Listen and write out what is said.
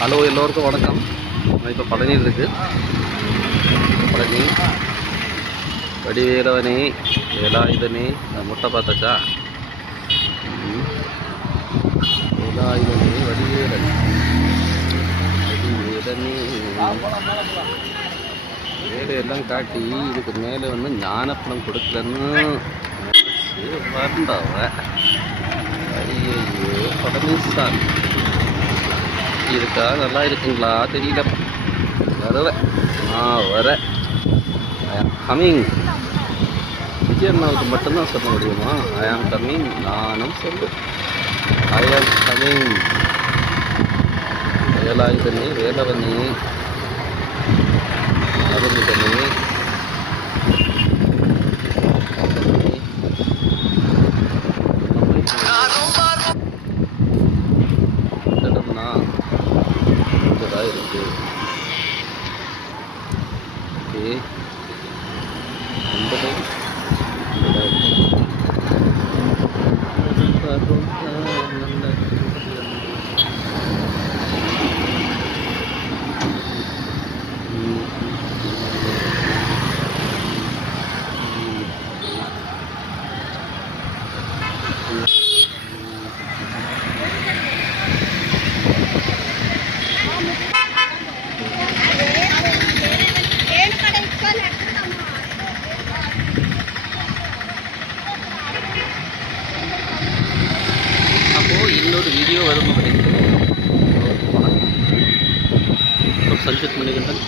Hello, எல்லோருக்கும் வணக்கம். நான் இப்போ பழனியில் இருக்குது. பழனி வடிவேலவனே, வேலாயுதனே. முட்டை பார்த்தாச்சா? வேலாயுதனே, வடிவேலன், வடிவேலனே. வேலையெல்லாம் காட்டி இதுக்கு மேலே வந்து ஞானப்பணம் கொடுக்கலன்னு வரண்டாவ. ஐயோ, பழனிசாமி இருக்கா? நல்லா இருக்குங்களா? தெரியல. வருவேன், நான் வரேன். ஐ ஆம் கம்மிங். விஜய் அண்ணாவுக்கு மட்டும்தான் சொல்ல முடியுமா? ஐ ஆம் கம்மிங். நானும் சொல்லு, ஐ ஆம் கம்மிங். வேலாயுதனே, வேலவனே, அருள்தனே, இருக்கு. ஓகே, இன்னொரு வீடியோ வரும். சஞ்சித் மணிகண்டன்.